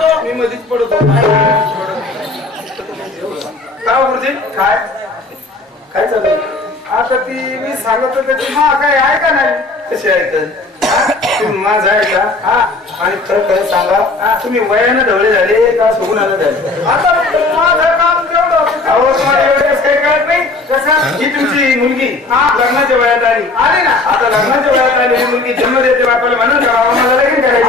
पडतो मी मध्येच पडतो काय गुरुजी काय काय चालू आता ती मी सांगत होते ती मा काय आहे का नाही कशी ऐकत तुम्ही माझा आहे का हा आणि खरं खरं सांगा तुम्ही वयानं ढवळे झाले का सुगुणाला झाले आता माझं काम तेवढं होतं. अहो तुम्हाला एवढं काही कळत नाही कसं ही तुमची मुलगी हा. लग्नाच्या वयात आली आली ना आता लग्नाच्या वयात आलेली मुलगी जन्म देते बापाला म्हणून मला लगीन करायचं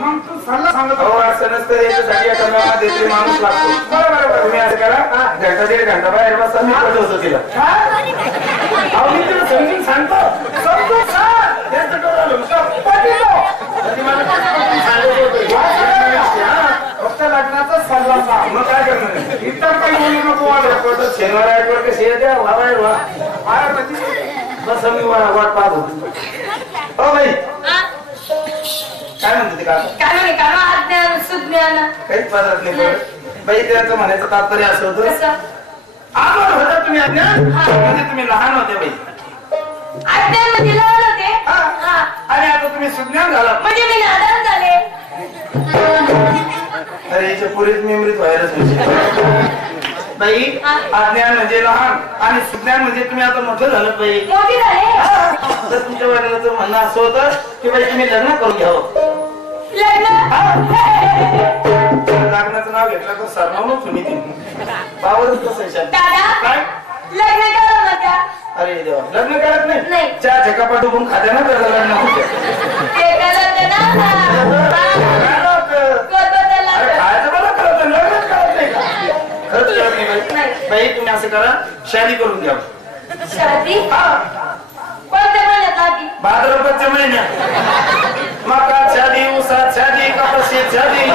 मग तू सल्ला सांगत अहो असं नसतं याच्यासाठी एका लग्नात तरी माणूस लागतो बरोबर तुम्ही असं करा घंटा दीड घंटा बाहेर बसा मी पडत होतो तिला अहो मी तिला समजून सांगतो समजून सांग. तेच तर कळलं. पटिलो. ती मला समजून सांगत होती. हा. फक्त लग्नाचा सल्ला सांग मग काय करणार इतर काही बोलू नको वाटत शनिवार आठवड कशी येते वा बाहेर वा बाहेर म्हणजे बस मी वाट पाहत होतो हो बाई काय म्हणते ते का काय म्हणे का अज्ञान सुज्ञान काहीच पदार्थ नाही पडत बाई त्याचं म्हणायचं तात्पर्य असं होतं कसं आम्हाला होता तुम्ही अज्ञान म्हणजे तुम्ही लहान होते बाई अज्ञान म्हणजे लहान होते हा. आणि आता तुम्ही सुज्ञान झाला म्हणजे मी नादान झाले अरे याच्या पुरीच मेमरीत व्हायरस म्हणजे बाई अज्ञान म्हणजे लहान आणि सुज्ञान म्हणजे तुम्ही आता मोठं झालं बाई मोठी झाले तर तुमच्या वडिलांचं म्हणणं असं होतं की बाई तुम्ही लग्न करून घ्यावं लग्नाचं नाव घेतलं तर सरनावून तुम्ही ती पावरच कसं दादा काय लग्न करा माझ्या अरे देवा लग्न करत नाही नाही. चहा झकापाट उभून खात्या ना त्याला लग्न होतं. ते करत काय होतं? अरे खायचं मला कळत नाही, लग्नच कळत नाही का? खरंच कळत नाही बाई. नाही. बाई तुम्ही असं करा शादी करून घ्या शादी कोणत्या महिन्यात आधी भाद्रपदच्या महिन्यात मका शादी उसात शादी कपाशीत शादी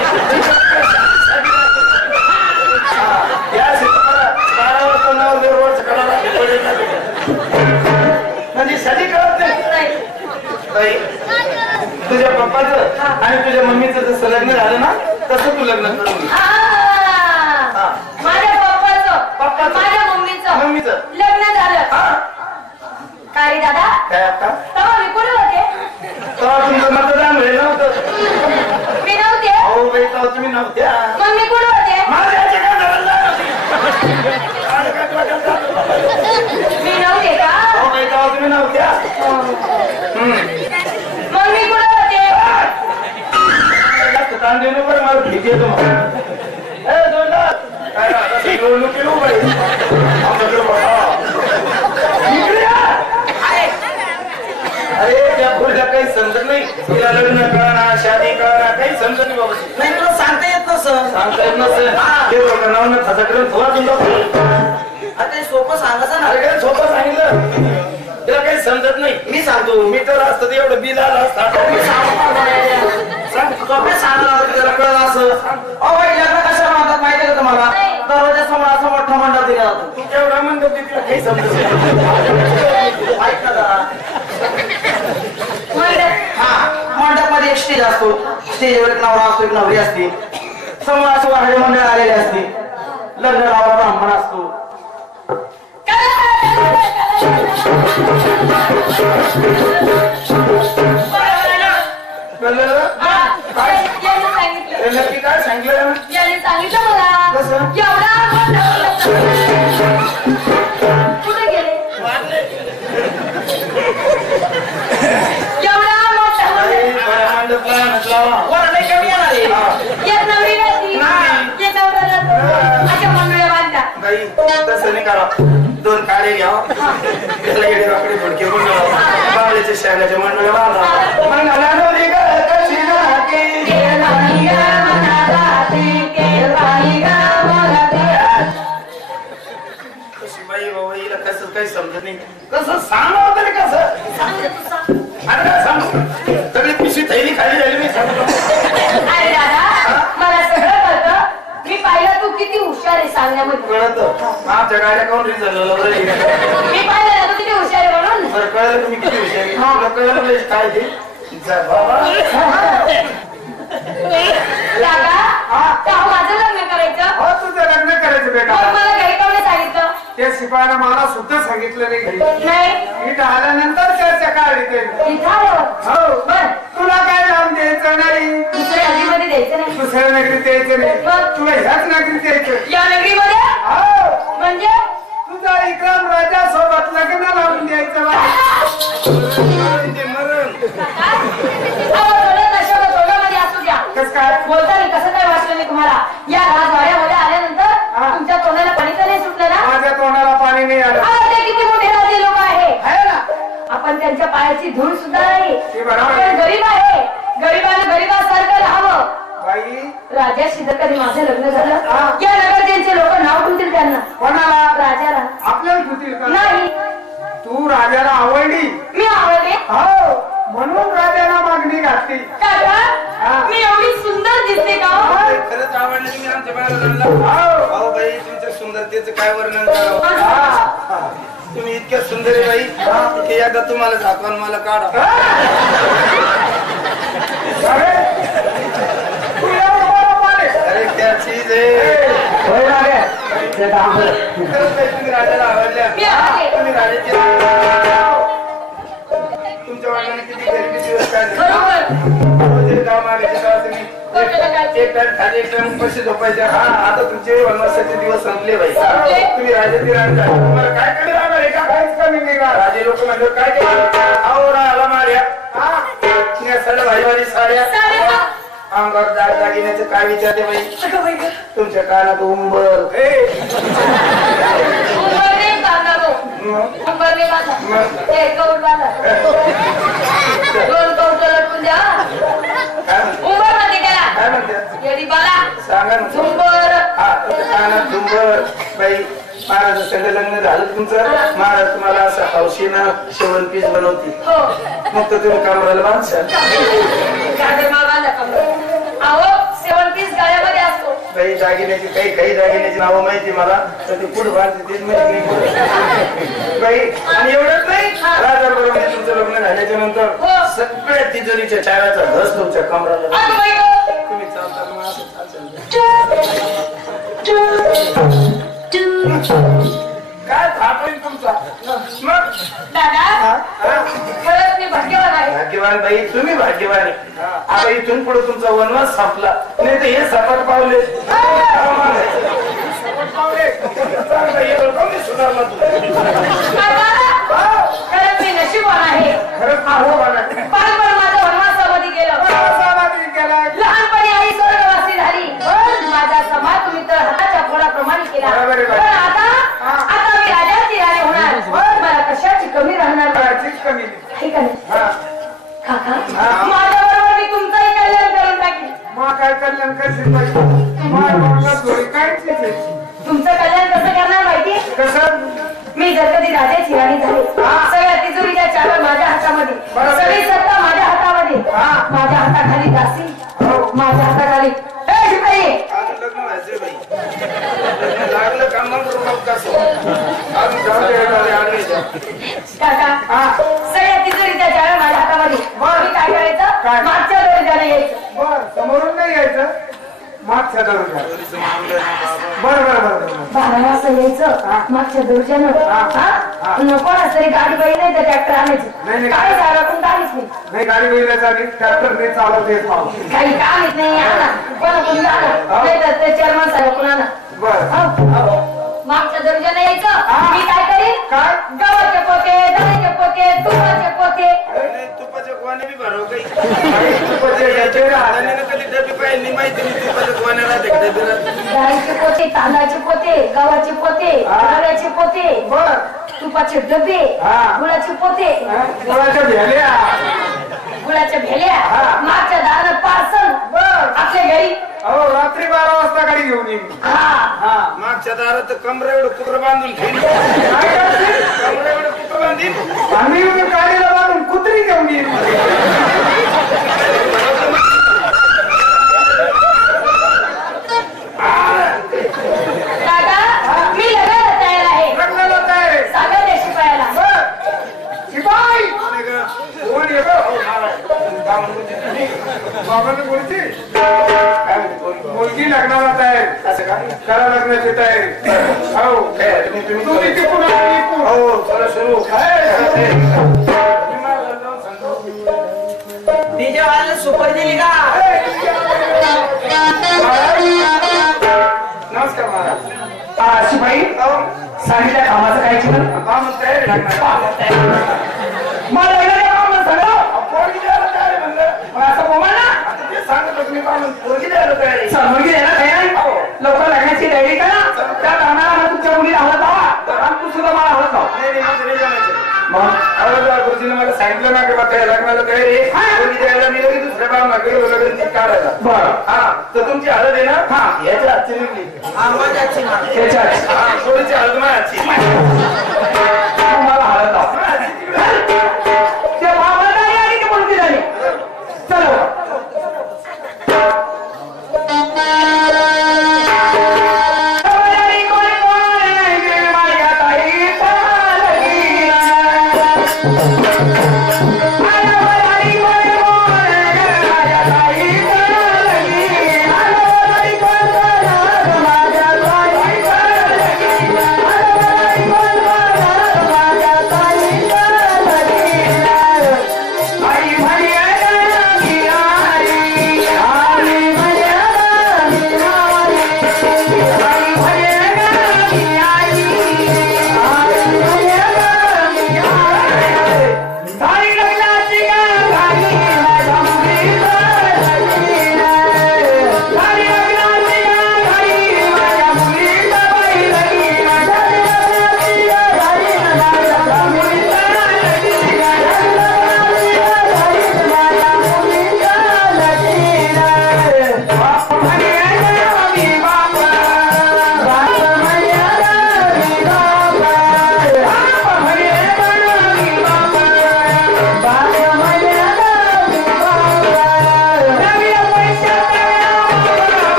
या शेताला 12 वर्ष 9 वर्ष करायला म्हणजे शादी कळत नाही बाई तुझ्या पप्पाचं आणि तुझ्या मम्मीचं जसं लग्न झालं ना तसं तू लग्न करून घे. माझ्या पप्पाचं माझ्या मम्मीचं लग्न झालं काय रे दादा काय आता तेव्हा मी कुठे होते तेव्हा तुमचं मतदान वेळ नव्हतं मी नव्हते हो बाई तेव्हा तुम्ही नव्हत्या मग मी कुठे होते माझ्या याच्या काय झालं आणि काय तुला काय झालं? मी नव्हते का हो बाई तेव्हा तुम्ही नव्हत्या मग मी कुठे होते जास्त ताण देऊ नको बरं, मला भीती येतो मग. ए, दोनदार. काय आता निवडणूक केली हो बाई. आमच्याकडे बघा. इकडे या. अरे त्या पुढल्या काही समजत नाही तिला लग्न कळणार शादी कळणार काही समजत नाही बाबा नाही तुला सांगता येत नसं सांगता येत नसेल ते लोक नावनं खचाकडे थोडा तुमचा आता सोपं सांगायचं ना अरे काय सोपं सांगितलं तिला काही समजत नाही मी सांगतो मी तर असतं ते एवढं बिल आलं सोप्या सांगणार त्याला कळलं असं अहो बाई लग्न कशा म्हणतात माहिती का तुम्हाला दरवाजा समोर असं मोठा मंडप दिला जातो तू केवढा म्हणतो की तिला काही समजत नाही ऐक ना जरा हा मंडपामध्ये एक स्टेज असतो स्टेजवर एक नवरा असतो एक नवरी असते समोर असं वाहडे मंडळ आलेले असते लग्न लावा ब्राह्मण असतो कळलं काय नक्की काय सांगितलं सांगितलं मला कसं? कुठे गेले एवढा मोठा वर नाही कमी येणार आहे एक नवरी राहती एक नवरा राहतो अशा मंडळ्या बांधता नाही तसं नाही करा 2 काळे घ्या त्याला गेले वाकडे फडके बावळ्याच्या शेंगाच्या मंडळ्या बांधा मंगला नवरी ग कशी राहते कशी बाई बाबा हिला कसं काही समजत नाही कसं सांगावं तरी कसं अरे काय सांगू सगळी पिशवी थैली खाली झाली मी सांगतो अरे दादा मला सगळं कळतं मी पाहिलं तू किती हुशार आहे सांगण्यामध्ये कळत आमच्या गाड्या काऊन रीत झालं मी पाहिलं ना तू किती हुशार आहे म्हणून बरं कळलं तुम्ही किती विषय तुला कळलं पाहिजे काय ते जा बाबा दादा तेव्हा माझं लग्न करायचं हो तुझं लग्न करायचं बेटा मग मला घरी कोणी सांगितलं त्या शिपायानं मला सुद्धा सांगितलं नाही घरी नाही इथं आल्यानंतर चर्चा काढली त्यांनी इथं आल्यावर हो बर तुला काय नाम द्यायचं नाही दुसऱ्या आधीमध्ये द्यायचं नाही. दुसऱ्या नगरीत यायचं नाही, तुला ह्याच नगरीत यायचं. या नगरीमध्ये हो, म्हणजे तुझा इक्रम राजा सोबत लग्न लावून द्यायचं बा. तोंडामध्ये असू द्या. कस काय बोलताना कसं काय वाटलं नाही तुम्हाला? या राजवाड्यामध्ये आल्यानंतर तुमच्या तोंडाला पाणी तर नाही सुटलं ना? माझ्या तोंडाला पाणी नाही आलं. ते किती मोठे राजे लोक आहे ना? आपण त्यांच्या पायाची धूळ सुद्धा नाही. ते बरोबर आहे. आपण गरीब आहे, गरीबानं गरीबासारखं राहावं. बाई राजाशी जर कधी माझं लग्न झालं, या नगरचे लोक नाव ठेवतील त्यांना. कोणाला? राजाला. आपल्याला ठेवतील का? नाही, तू राजाला आवडली. मी आवडले. हो, म्हणून राजाला मागणी घातली. काका, मी एवढी सुंदर दिसते का हो? खरंच आवडली तुम्ही आमच्या बाळाला. हो बाई, तुमच्या सुंदरतेचं काय वर्णन करावं. तुम्ही इतक्या सुंदर आहे बाई की एकदा तुम्हाला झाकून मला काढा. अरे क्या चीज आहे. तुम्ही राजाला आवडल्या. मी आवडले. तुम्ही राजाची तुमच्या वडिलांनी किती गरिबी दिवस काढले. बरोबर. गाव मागायचे तेव्हा तुम्ही एक टाइम खाली एक टाइम पैसे झोपायचे. हा, आता तुमचे वनवासाचे दिवस संपले बाई. तुम्ही राजाची राणी झाली. तुम्हाला काय कमी राहणार आहे का? काहीच कमी नाही का? राजे लोक म्हणजे काय केलं? आवरा आला मार्या. सगळं भाईवारी साड्या अंगावर दाग दागिन्याचं काय विचारते बाई? तुमच्या कानात उंबर. काय म्हणते सांगा ना. कानात झुंबर. बाई, महाराज सगळं लग्न झालं तुमचं. महाराज तुम्हाला असं हौशीनं शेवण पीस बनवती. मग तर तुम्ही कामाला बांधशाल. काही दागिन्याची काही दागिन्याची नावं माहिती मला, तर ते पुढे बांधते तेच माहिती नाही. बाई, आणि एवढंच नाही, राजाबरोबर तुमचं लग्न झाल्याच्या नंतर सगळ्या तिजोरीच्या चाव्याचा घस तुमच्या कमराला. तुम्ही चालता मग असं काय थाप होईल तुमचा. मग खरंच मी भाग्यवान आहे. भाग्यवान बाई, तुम्ही भाग्यवान आहे. आता इथून पुढे तुमचा वनवास संपला, नाही तर हे सपाट पावले. सुधारला खरंच मी नशीबवान आहे. खरंच बालपण माझं वनवासामध्ये गेलं. लहानपणी आई स्वर्गवासी झाली. माझा समाज मित्र हाताच्या फोडाप्रमाणे केला. पण आता मी राजाची राणी होणार. मला कशाची कमी राहणार कमी आहे का नाही? काका, माझ्या बरोबर मी तुमचंही कल्याण करून टाकेल. मग काय कल्याण करशील बाई? काय तुमचं कल्याण कसं करणार माहिती? कसं? मी जर कधी राजाची राणी झाली, सगळ्या तिजोरीच्या चाव्या माझ्या हातामध्ये, सगळी सत्ता माझ्या हातामध्ये, माझ्या हाताखाली दासी, माझ्या हाताखाली लग्न व्हायचंय बाई. लागलं का मग काका, सगळ्या तिजोरीच्या चाव्या माझ्या हातामध्ये. मी काय करायचं? मागच्या दर्जाने यायचं. बर, समोरून नाही यायचं, मागच्या दरवाजा. बरं 12 वाजता यायचं मागच्या दर्जानं. कोणाच तरी गाडी बाई नाही तर ट्रॅक्टर आणायचं. काय जागा पण काहीच नाही. गाडी बैलाचा ट्रॅक्टर नाही चालवते. काही कामच नाही. आणा कोणा कोणी जाणार नाही तर ते चेअरमन साहेब कोणा. मागच्या दर्जाने यायचं. मी काय करीन? काय? गव्हाचे पोते, दह्याचे पोते, तुपाचे पोते. तुपाच्या गोवाने बी भरव काही. कधी डबी पाहिजे माहिती नाही. तुपाच्या गोवाने राहते डबीला. डाळीचे पोते, तांदळाचे पोते, गव्हाचे पोते, रव्याचे पोते, तुपाचे डबे, गुळाचे पोते, गुळाच्या भेल्या, मागच्या दारात पार्सल आपल्या घरी. रात्री 12 वाजता गाडी घेऊन येईल. मागच्या दारात कमरे एवढं कुत्र बांधून ठेवली. कमरे एवढं कुत्र बांधील आम्ही गाडीला बांधून कुत्री घेऊन येईल. दादा, मी लग्नाला तयार आहे. लग्नाला तयार आहे. सागर देशी पायाला. शिपाई कोण येतो? मुलगी लग्नाला तयार. असं का? करा लग्नाची तयारी. हो तुम्ही तिकून हो चला सुरू. डीजे वाले सुपर दिली का? सांगितल्या कामाचं काय केलं काम तयारी लागणार मला लग्नाचं काम सगळं पोरगी द्यायला तयारी म्हणलं मग असं बोमा ना आता ते सांगत होतो मी काम पोरगी द्यायला तयारी समोर गेला तयारी हो. लवकर लग्नाची तयारी करा त्या कामाला तुमच्या मुलीला हळद लावा आणि तू सुद्धा मला हळद लाव नाही नाही माझं नाही जमायचं मग गुरुजीने मला सांगितलं ना की बा त्या लग्नाला तयारी पोरगी द्यायला मी लगेच दुसऱ्या बाबा गेलो लगेच ती काढायला बरं हा तर तुमची हळद आहे ना हा. याच्या हातची निघली त्याच्या हा थोडीची हळद माझी मला हळद लाव ते बाबा नाही आणि ती मुलगी झाली चलो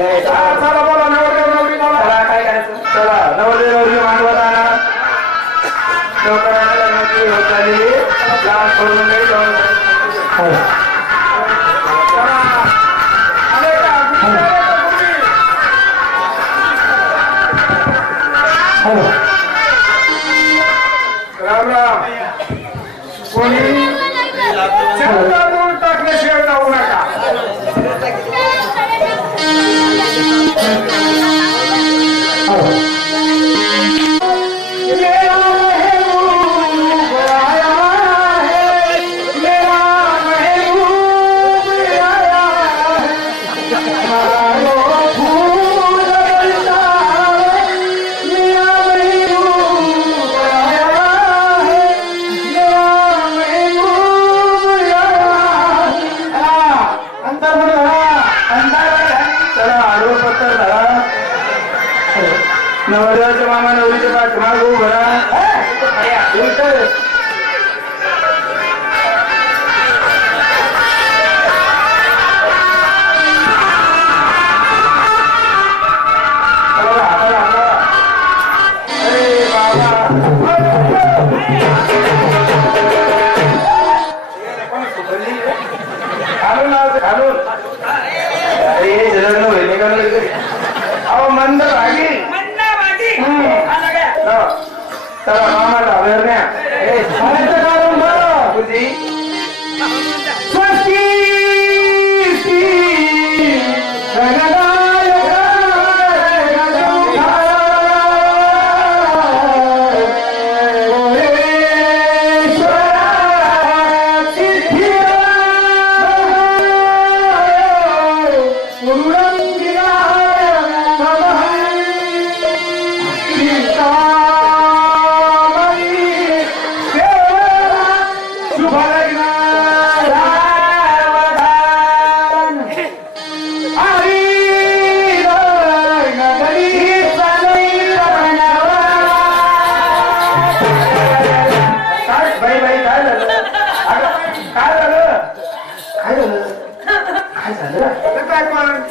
चला बोला नवरदेव नवरी बोला. चला काय करायचं? चला नवरदेव नवरी मांडवत आणा. लवकरात लग्नाची होत झालेली लहान करून नाही जाऊन चला. आले का? राम राम. कोणी चंद्र देऊन टाकल्याशिवाय जाऊ नका. नवरदेवाच्या मामा नवरीच्या पाठीमाग उभं राहा. घालून अरे जलग्न होईल का अहो मंद भागी चला मामाला वेळ न्या. तुझी स्वस्ती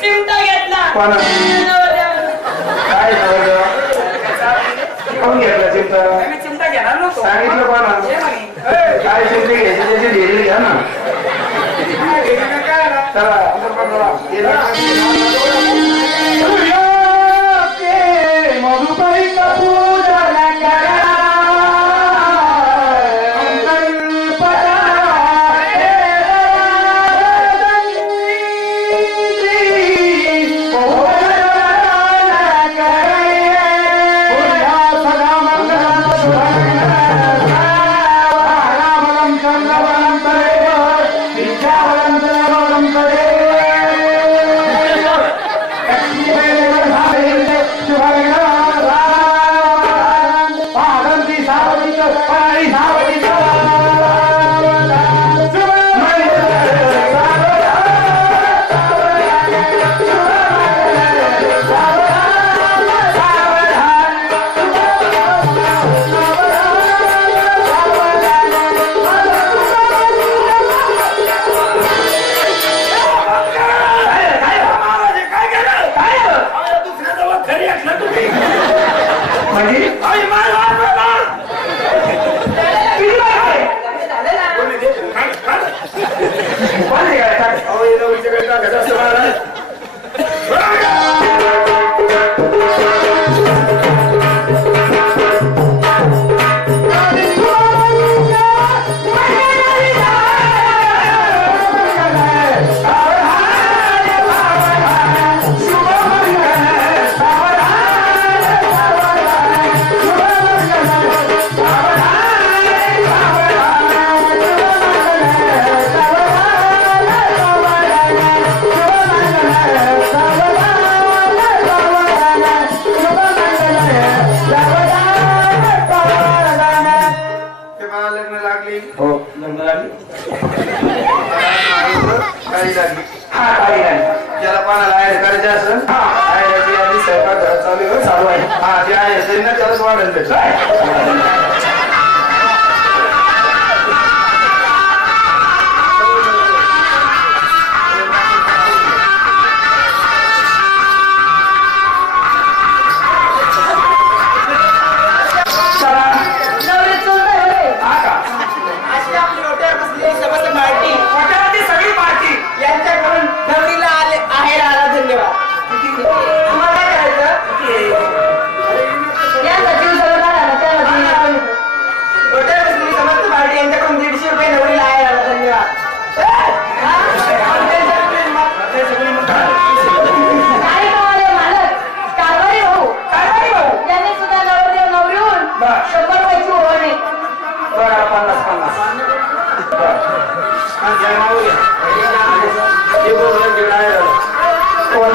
चिमटा घेतला. काय कोण घेतला चिमटा? चिमटा घेणार नव्हतो. सांगितलं कोणा? काय चिमटे घ्यायचे त्याची डेअरी घ्या ना. चला मधुपाई म्हणजे बघा 50-50. हा, घ्या, नाव घ्या. हे बरोबर घेऊन आहे राव. कोण?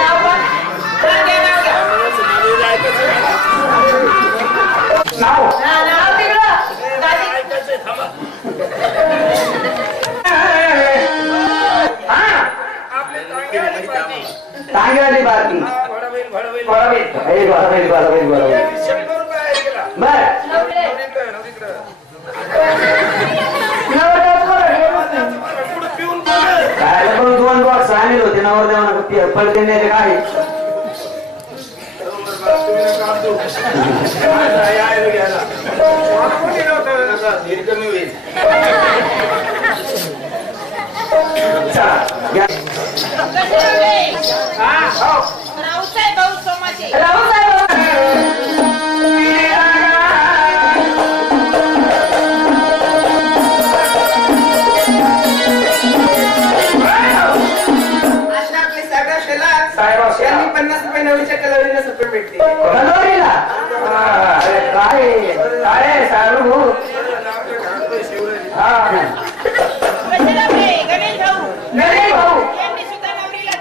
नाव पण? नाव घ्या, नाव घ्या. नाव नाव तिकडं. दादी. टांगेवाली बातमी. बरोबर. बर काय पण 2 बॉक्स आणले होते नवरदेवाना पडते नाही काय राऊसाहेब भाऊ सोमाचे. यांनी 50 रुपये नवरीच्या कलवरीला सपोर्ट भेटते. कलोरीला काय काय सारू हा गणेश भाऊ. नाही भाऊ यांनी सुद्धा नवरीला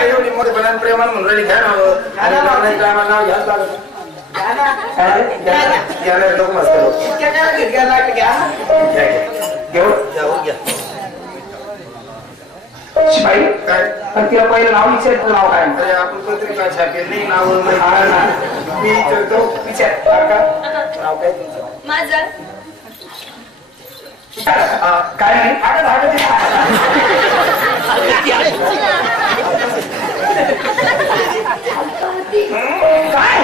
एवढी मोठी बनान प्रेमान म्हणून राहिली घ्या नाव नाव घ्याच लागत लोक मस्त शिपाई काय पण तिला पहिलं नाव विचार नाव काय अरे आपण पत्रिका छापेल नाही नाव हा ना. मी विचारतो विचार का नाव काय तुमचं माझं काय नाही काय